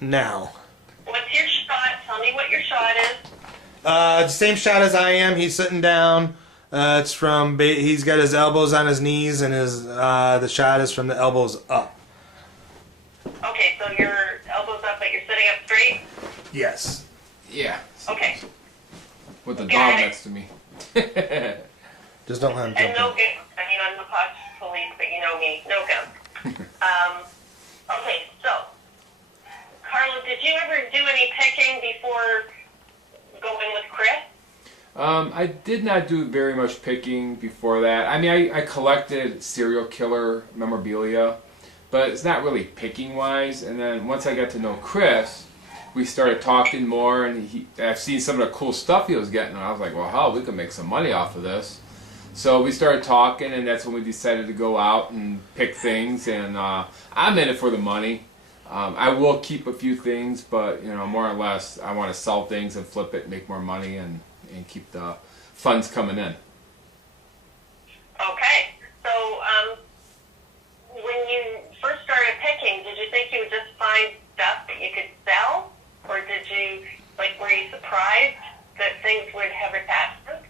now. What's your shot? Tell me what your shot is. Same shot as I am. He's sitting down. It's from. He's got his elbows on his knees, and the shot is from the elbows up. Okay, so your elbows up, but you're sitting up straight? Yes. Yeah. Okay. With the Got dog it. next to me. Just don't let him And jump no in. guns. I mean, I'm the Fox police, but you know me. No guns. Okay, so, Carlo, did you ever do any picking before going with Chris? I did not do very much picking before that. I mean, I collected serial killer memorabilia, but it's not really picking wise. And then once I got to know Chris, we started talking more, and I've seen some of the cool stuff he was getting, and I was like, well, hell, we could make some money off of this. So we started talking, and that's when we decided to go out and pick things. And I'm in it for the money. I will keep a few things, but more or less, I want to sell things and flip it, make more money, and keep the funds coming in. Okay, so when you first started picking, did you think you would just find stuff that you could sell? Or were you surprised that things would have attachments?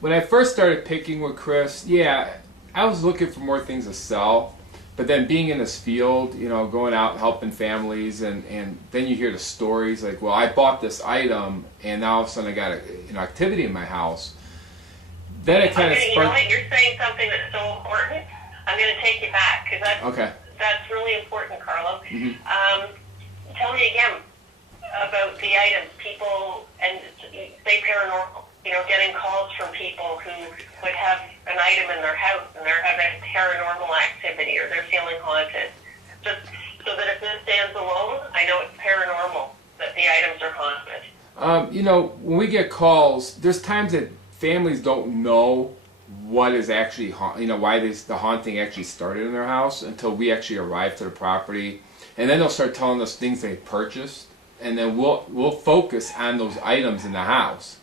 When I first started picking with Chris, yeah, I was looking for more things to sell. But then being in this field, going out helping families, and then you hear the stories like, well, I bought this item, and now all of a sudden I got activity in my house. Then it kind of You know what? You're saying something that's so important. I'm going to take you back because that's really important, Carlo. Mm-hmm. Tell me again about the items. People, and say paranormal, getting calls from people who would have an item in their house and they're having paranormal activity or they're feeling haunted. Just so that if this stands alone, I know it's paranormal, that the items are haunted. When we get calls, there's times that families don't know what is actually, why the haunting actually started in their house until we actually arrive to the property. And then they'll start telling us things they purchased, and then we'll focus on those items in the house.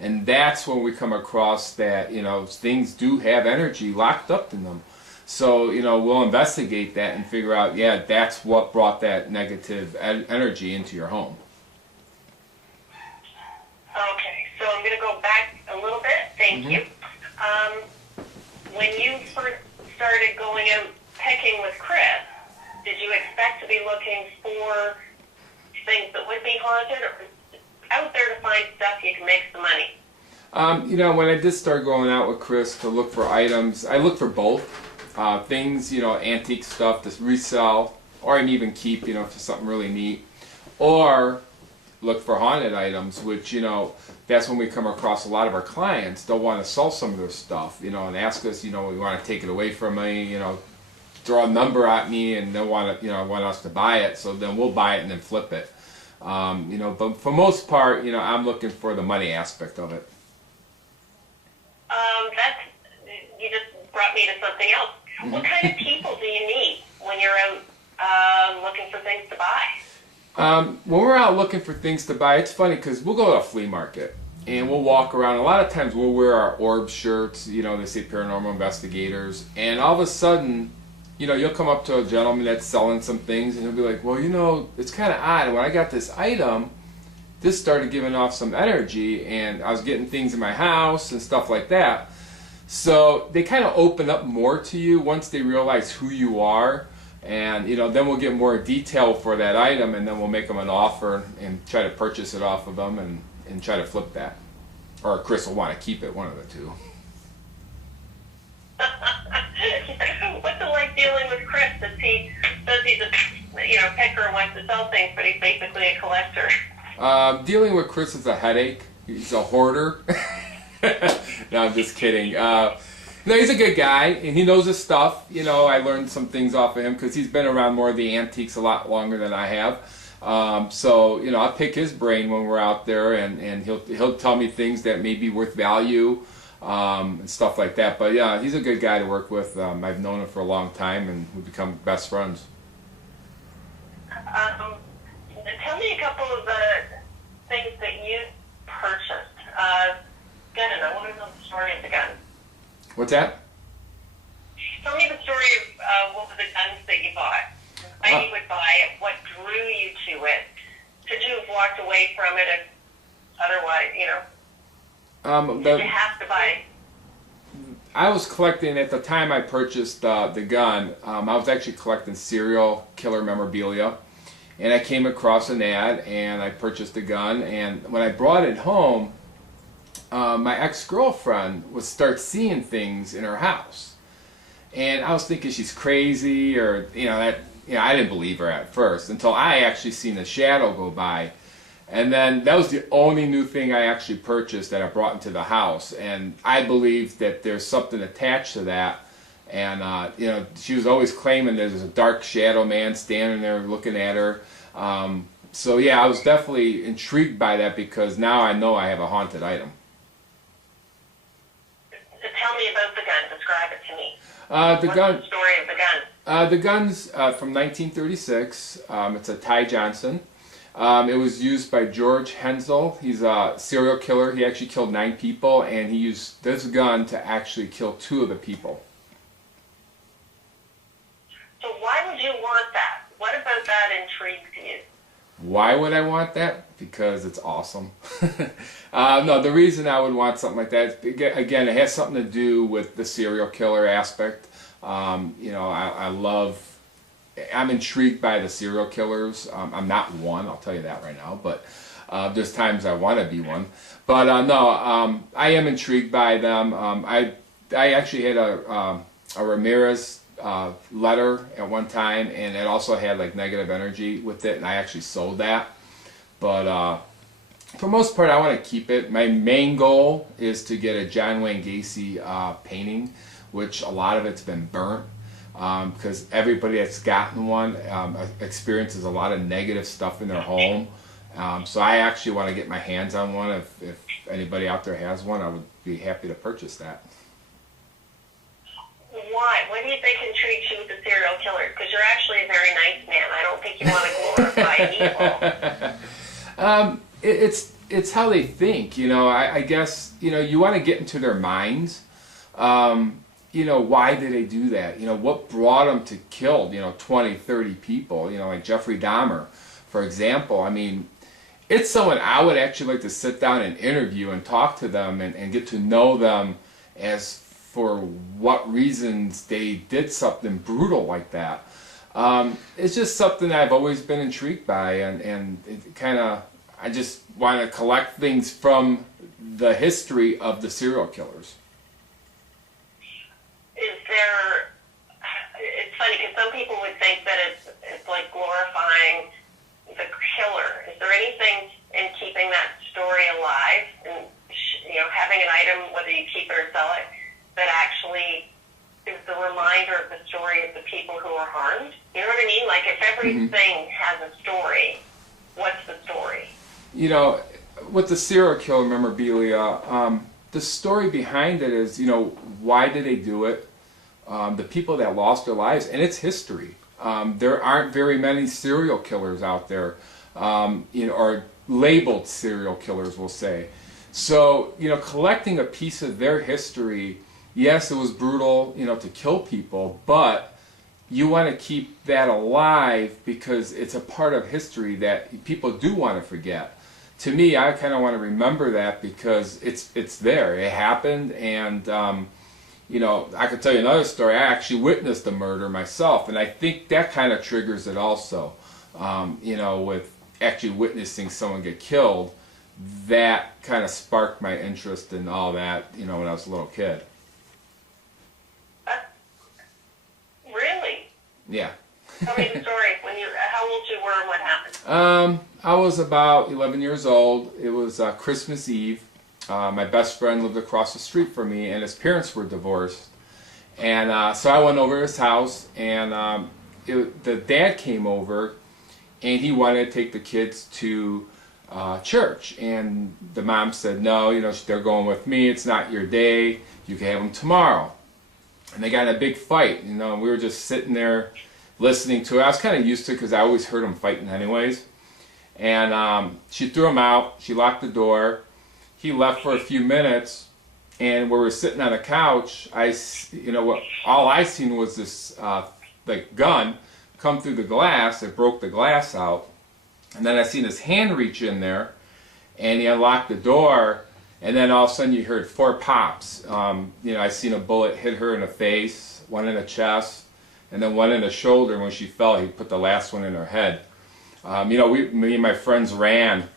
And that's when we come across that, things do have energy locked up in them. So, we'll investigate that and figure out, yeah, that's what brought that negative energy into your home. Okay, so I'm going to go back a little bit. Thank you. When you first started going out picking with Chris, did you expect to be looking for things that would be haunted, or out there to find stuff you can make some money? When I did start going out with Chris to look for items, I look for both. Things, antique stuff to resell, or I can even keep, for something really neat. Or look for haunted items, which, that's when we come across a lot of our clients. They'll want to sell some of their stuff, and ask us, we want to take it away from me, throw a number at me, and they want us to buy it. So then we'll buy it and then flip it. But for most part, I'm looking for the money aspect of it. You just brought me to something else. Mm-hmm. What kind of people do you meet when you're out looking for things to buy? When we're out looking for things to buy, it's funny because we'll go to a flea market and we'll walk around. A lot of times we'll wear our orb shirts, they say paranormal investigators, and all of a sudden, you'll come up to a gentleman that's selling some things and he'll be like, well, it's kind of odd. When I got this item, this started giving off some energy and I was getting things in my house and stuff like that. So they kind of open up more to you once they realize who you are. And, then we'll get more detail for that item, and then we'll make them an offer and try to purchase it off of them and try to flip that. Or Chris will want to keep it, one of the two. What's it like dealing with Chris? He's a picker and wants to sell things, but he's basically a collector. Dealing with Chris is a headache. He's a hoarder. No, I'm just kidding. No, he's a good guy, and he knows his stuff. I learned some things off of him because he's been around more of the antiques a lot longer than I have. So, I pick his brain when we're out there, and he'll tell me things that may be worth value and stuff like that. But yeah, he's a good guy to work with. I've known him for a long time, and we've become best friends. Tell me a couple of the things that you purchased. Gun, I want to know the story of the gun. What's that? Tell me the story of what were the guns that you bought. why you would buy it, what drew you to it. Could you have walked away from it if otherwise, did you have to buy it? I was collecting, at the time I purchased the gun, I was actually collecting serial killer memorabilia. And I came across an ad, and I purchased the gun. And when I brought it home, my ex-girlfriend would start seeing things in her house. And I was thinking she's crazy, or, I didn't believe her at first, until I actually seen a shadow go by. And then that was the only new thing I actually purchased that I brought into the house. And I believe that there's something attached to that. And, she was always claiming there's a dark shadow man standing there looking at her. So, yeah, I was definitely intrigued by that, because now I know I have a haunted item. Tell me about the gun. Describe it to me. What's the story of the gun? The gun's from 1936. It's a Ty Johnson. It was used by George Hensel. He's a serial killer. He actually killed 9 people, and he used this gun to actually kill 2 of the people. So why would you want that? What about that intrigues you? Why would I want that? Because it's awesome. No, the reason I would want something like that, again, it has something to do with the serial killer aspect. I'm intrigued by the serial killers. I'm not one, I'll tell you that right now, but there's times I want to be one. But I am intrigued by them. I actually had a Ramirez letter at one time, and it also had like negative energy with it, and I actually sold that. But for the most part, I want to keep it. My main goal is to get a John Wayne Gacy painting, which a lot of it's been burnt, because everybody that's gotten one experiences a lot of negative stuff in their home. So I actually want to get my hands on one. If anybody out there has one, I would be happy to purchase that. Why? What do you think intrigues you with the serial killer? Because you're actually a very nice man. I don't think you want to glorify evil. It's how they think. I guess you want to get into their minds. Why did they do that? What brought them to kill 20, 30 people? Like Jeffrey Dahmer, for example. I mean, it's someone I would actually like to sit down and interview and talk to them and get to know them as for what reasons they did something brutal like that. It's just something I've always been intrigued by, and it kind of, I just want to collect things from the history of the serial killers. It's funny because some people would think that it's like glorifying the killer. Is there anything in keeping that story alive and having an item, whether you keep it or sell it, that actually is the reminder of the story of the people who are harmed? You know what I mean? Like if everything has a story, what's the story? With the serial killer memorabilia, the story behind it is, why did they do it? The people that lost their lives, and it's history. There aren't very many serial killers out there, or labeled serial killers, we'll say. So, collecting a piece of their history, yes, it was brutal, to kill people, but you want to keep that alive because it's a part of history that people do want to forget. To me, I kind of want to remember that because it's there. It happened, and I could tell you another story. I actually witnessed a murder myself, and I think that kind of triggers it also. With actually witnessing someone get killed, that kind of sparked my interest in all that, when I was a little kid. Really? Yeah. Tell me the story. How old you were and what happened? I was about 11 years old. It was Christmas Eve. My best friend lived across the street from me, and his parents were divorced. And so I went over to his house, and the dad came over, and he wanted to take the kids to church. And the mom said, no, they're going with me. It's not your day. You can have them tomorrow. And they got in a big fight. We were just sitting there listening to it. I was kind of used to it because I always heard them fighting anyways. And she threw him out. She locked the door. He left for a few minutes, and we were sitting on a couch. All I seen was this gun come through the glass. It broke the glass out. And then I seen his hand reach in there, and he unlocked the door, and then all of a sudden you heard 4 pops. I seen a bullet hit her in the face, one in the chest, and then one in the shoulder. And when she fell, he put the last one in her head. Me and my friends ran.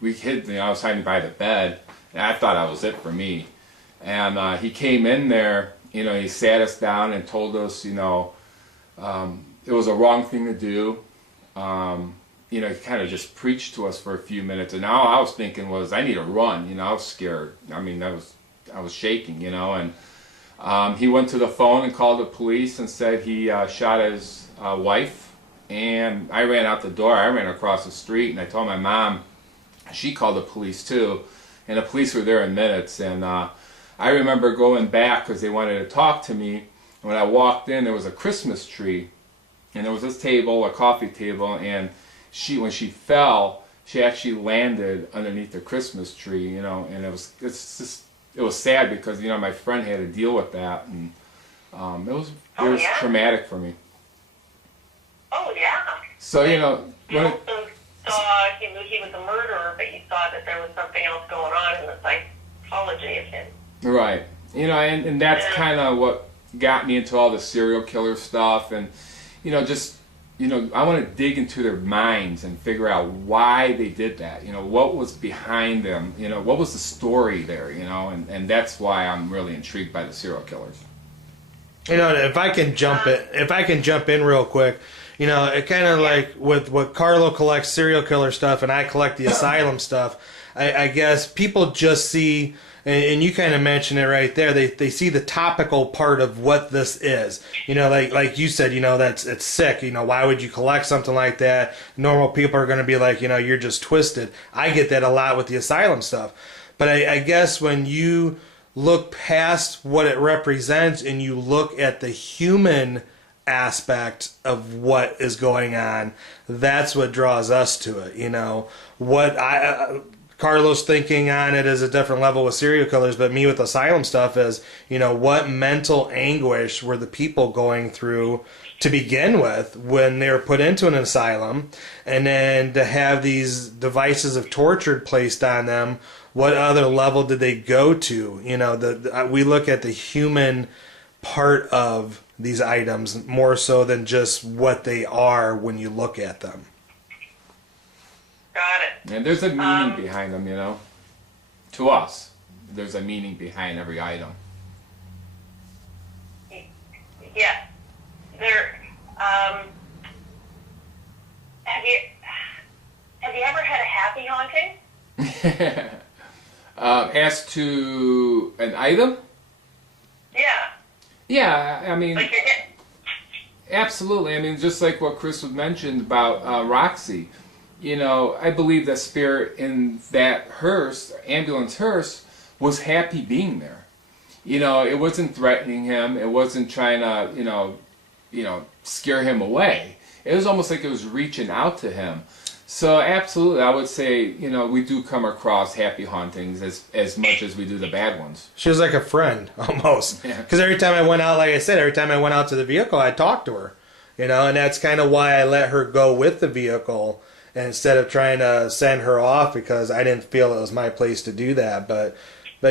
We hid, I was hiding by the bed, and I thought that was it for me. And he came in there, he sat us down and told us, it was a wrong thing to do. He kind of just preached to us for a few minutes, and all I was thinking was, I need to run. I was scared. I was shaking, and he went to the phone and called the police and said he shot his wife. And I ran out the door. I ran across the street, and I told my mom. She called the police too, and the police were there in minutes. And I remember going back because they wanted to talk to me. And when I walked in, there was a Christmas tree, and there was this table, a coffee table, and when she fell, she actually landed underneath the Christmas tree. And it was sad because my friend had to deal with that, and it was traumatic for me. Oh, yeah. So, you also saw he was a murderer, but you saw that there was something else going on in the psychology of him. Right. And that's kind of what got me into all the serial killer stuff. And, I want to dig into their minds and figure out why they did that. What was behind them? What was the story there? And that's why I'm really intrigued by the serial killers. If I can jump in real quick. It kind of like with what Carlo collects serial killer stuff and I collect the asylum stuff, I guess people just see, and you kind of mentioned it right there, they see the topical part of what this is. Like you said, it's sick. Why would you collect something like that? Normal people are going to be like, you're just twisted. I get that a lot with the asylum stuff. But I guess when you look past what it represents and you look at the human aspect of what is going on, that's what draws us to it. What Carlos thinking on it is a different level with serial killers, but me with asylum stuff is, what mental anguish were the people going through to begin with when they were put into an asylum, and then to have these devices of torture placed on them, what other level did they go to? We look at the human part of these items more so than just what they are when you look at them. Got it. And there's a meaning behind them, To us, there's a meaning behind every item. Yeah. There. Have you ever had a happy haunting? As to an item? Yeah. Yeah, Like you're getting... Absolutely. Just like what Chris was mentioned about Roxy. I believe that spirit in that hearse, ambulance hearse, was happy being there. It wasn't threatening him. It wasn't trying to, scare him away. It was almost like it was reaching out to him. So absolutely, I would say, we do come across happy hauntings as much as we do the bad ones. She was like a friend, almost. Because every time I went out, like I said, every time I went out to the vehicle, I talked to her. And that's kind of why I let her go with the vehicle instead of trying to send her off, because I didn't feel it was my place to do that. But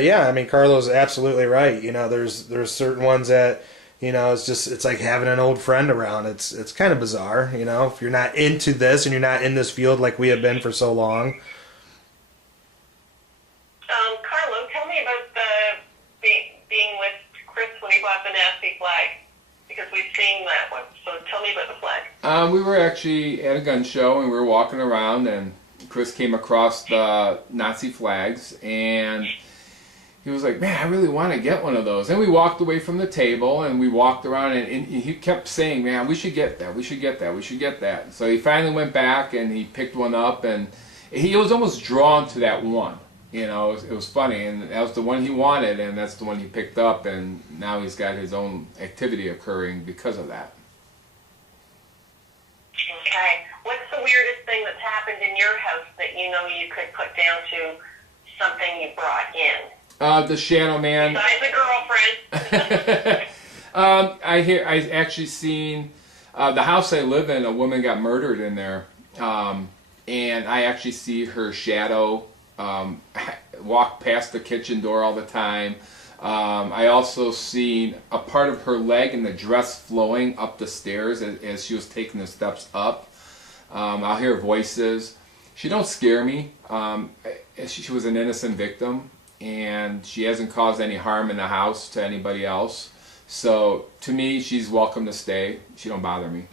yeah, Carlo's absolutely right. There's certain ones that... it's like having an old friend around. It's kind of bizarre, if you're not into this and you're not in this field like we have been for so long. Carlo, tell me about being with Chris when he bought the nasty flag, because we've seen that one. So tell me about the flag. We were actually at a gun show and we were walking around, and Chris came across the Nazi flags, and he was like, man, I really want to get one of those. And we walked away from the table and we walked around, and he kept saying, man, we should get that, we should get that, we should get that. So he finally went back and he picked one up, and he was almost drawn to that one. It was funny, and that was the one he wanted, and that's the one he picked up, and now he's got his own activity occurring because of that. Okay. What's the weirdest thing that's happened in your house that you could put down to something you brought in? The Shadow Man. Besides a girlfriend. I actually seen The house I live in, a woman got murdered in there, and I actually see her shadow walk past the kitchen door all the time. I also seen a part of her leg and the dress flowing up the stairs as she was taking the steps up. I'll hear voices. She don't scare me. She was an innocent victim, and she hasn't caused any harm in the house to anybody else. So to me, she's welcome to stay. She don't bother me.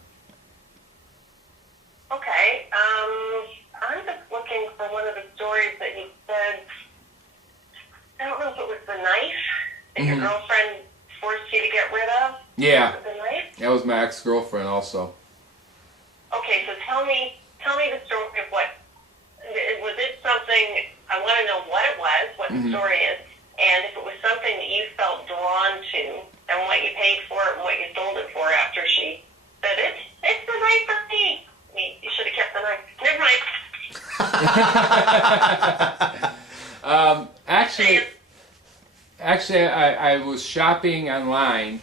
Okay. I'm just looking for one of the stories that you said. I don't know if it was the knife that your girlfriend forced you to get rid of. Yeah, Was it the knife? that was my ex-girlfriend also. Okay, so tell me the story of what was it something. I want to know what it was, what the story is, and if it was something that you felt drawn to, and what you paid for it, and what you sold it for after she said it's the knife for me. I mean, you should have kept the knife. Never mind. Actually, I was shopping online,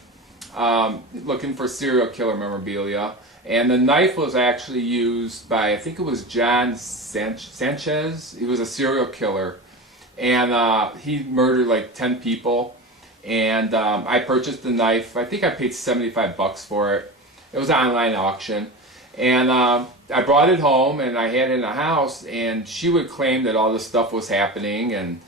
looking for serial killer memorabilia, and the knife was actually used by, I think it was John Sanchez. He was a serial killer, and he murdered like 10 people. And I purchased the knife. I think I paid $75 for it. It was an online auction. And I brought it home, and I had it in the house, and she would claim that all this stuff was happening, and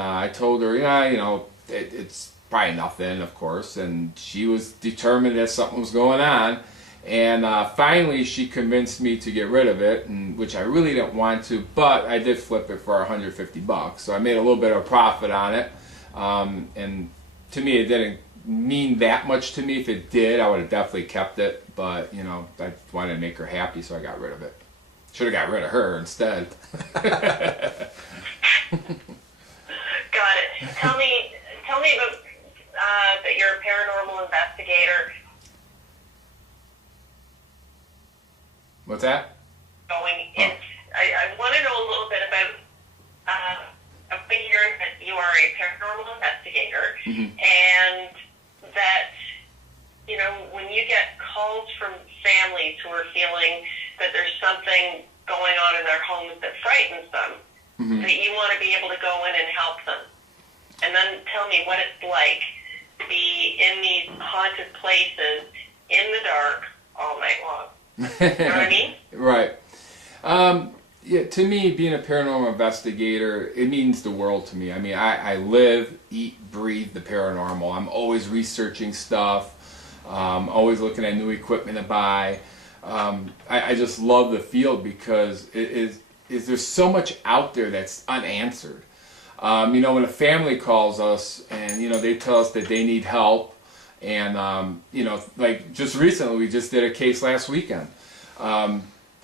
I told her, yeah, you know, it's probably nothing, of course, and she was determined that something was going on, and finally she convinced me to get rid of it, and which I really didn't want to, but I did flip it for $150, so I made a little bit of a profit on it, and to me it didn't mean that much to me. If it did, I would have definitely kept it, but you know, I wanted to make her happy, so I got rid of it. Should have got rid of her instead. Got it. Tell me about that you're a paranormal investigator. What's that? Going in, I want to know a little bit about. I've been hearing that you are a paranormal investigator, and that you know when you get calls from families who are feeling that there's something going on in their homes that frightens them, that you want to be able to go in and help them. And then tell me what it's like to be in these haunted places in the dark all night long. You know what I mean? Right. Yeah, to me, being a paranormal investigator, it means the world to me. I mean, I live, eat, breathe the paranormal. I'm always researching stuff, always looking at new equipment to buy. I just love the field because there's so much out there that's unanswered. You know, when a family calls us and, you know, they tell us that they need help, and, you know, like just recently, we just did a case last weekend.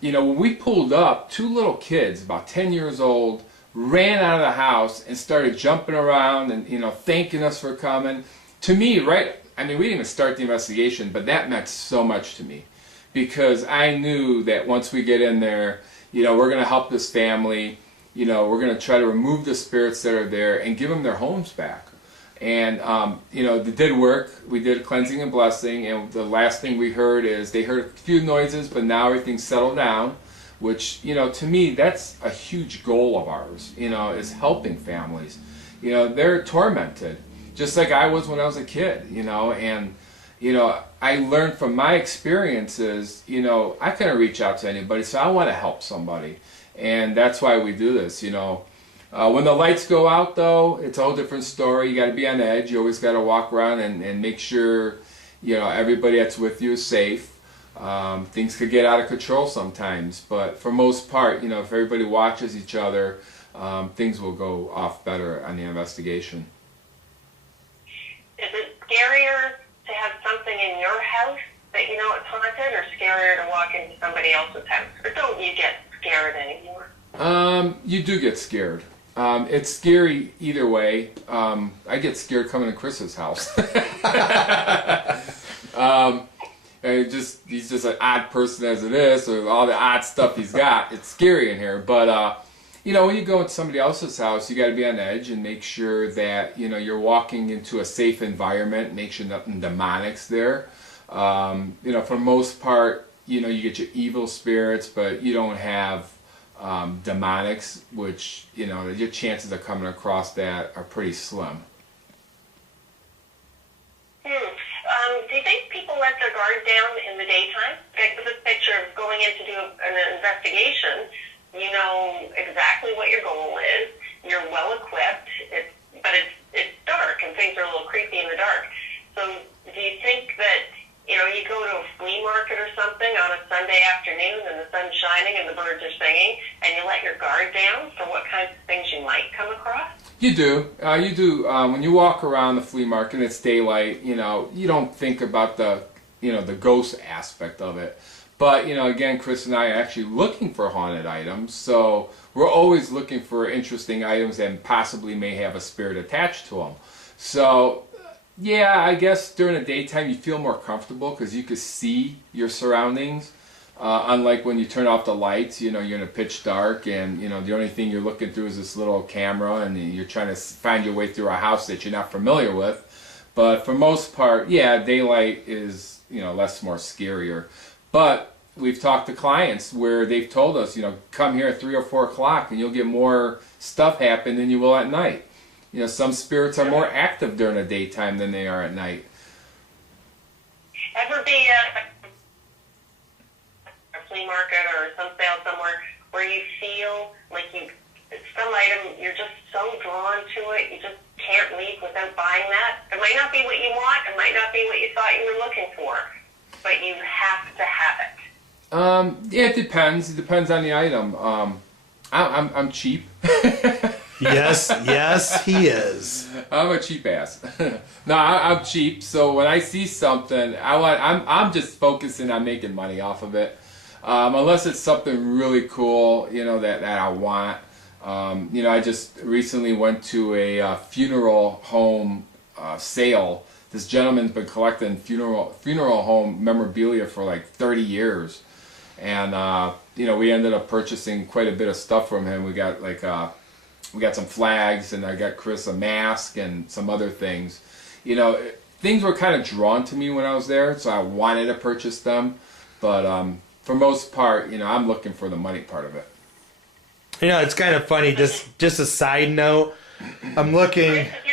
You know, when we pulled up, two little kids, about 10 years old, ran out of the house and started jumping around and, you know, thanking us for coming. To me, right, I mean, we didn't even start the investigation, but that meant so much to me. Because I knew that once we get in there, you know, we're going to help this family. You know, we're going to try to remove the spirits that are there and give them their homes back. And, you know, it did work. We did a cleansing and blessing, and the last thing we heard is they heard a few noises, but now everything's settled down, which, you know, to me, that's a huge goal of ours, you know, is helping families. You know, they're tormented, just like I was when I was a kid, you know, and, you know, I learned from my experiences, you know, I couldn't reach out to anybody, so I want to help somebody. And that's why we do this, you know. When the lights go out, though, it's a whole different story. You got to be on edge. You always got to walk around and make sure, you know, everybody that's with you is safe. Things could get out of control sometimes, but for most part, you know, if everybody watches each other, things will go off better on the investigation. Is it scarier to have something in your house that you know it's haunted, or scarier to walk into somebody else's house? Or don't you get scared anymore? You do get scared. It's scary either way. I get scared coming to Chris's house. He's just an odd person as it is, so all the odd stuff he's got, it's scary in here. But, you know, when you go into somebody else's house, you got to be on edge and make sure that, you know, you're walking into a safe environment, make sure nothing demonic's there. You know, for the most part, you know, you get your evil spirits, but you don't have demonics, which, you know, your chances of coming across that are pretty slim. Do you think people let their guard down in the daytime? Like with this picture of going in to do an investigation, you know exactly what your goal is. You're well equipped, but it's dark and things are a little creepy in the dark. So do you think that, you know, you go to a flea market or something on a Sunday afternoon and the sun's shining and the birds are singing, and you let your guard down for what kinds of things you might come across? You do. You do. When you walk around the flea market and it's daylight, you know, you don't think about the, you know, the ghost aspect of it. But, you know, again, Chris and I are actually looking for haunted items. So we're always looking for interesting items that possibly may have a spirit attached to them. So, yeah, I guess during the daytime you feel more comfortable because you can see your surroundings. Unlike when you turn off the lights, you know, you're in a pitch dark and, you know, the only thing you're looking through is this little camera and you're trying to find your way through a house that you're not familiar with. But for most part, yeah, daylight is, you know, more scarier. But we've talked to clients where they've told us, you know, come here at 3 or 4 o'clock and you'll get more stuff happen than you will at night. You know, some spirits are more active during the daytime than they are at night. Ever be a flea market or some sale somewhere where you feel like some item, you're just so drawn to it, you just can't leave without buying that? It might not be what you want, it might not be what you thought you were looking for, but you have to have it. Yeah, it depends. It depends on the item. I'm cheap. Yes, he is. I'm a cheap ass. No, I'm cheap. So when I see something, I'm just focusing on making money off of it. Unless it's something really cool, you know, that I want. You know, I just recently went to a funeral home sale. This gentleman's been collecting funeral home memorabilia for like 30 years. And, you know, we ended up purchasing quite a bit of stuff from him. We got like, we got some flags and I got Chris a mask and some other things. You know, things were kind of drawn to me when I was there, so I wanted to purchase them. But for most part, you know, I'm looking for the money part of it. You know, it's kind of funny, just a side note. I'm looking... You're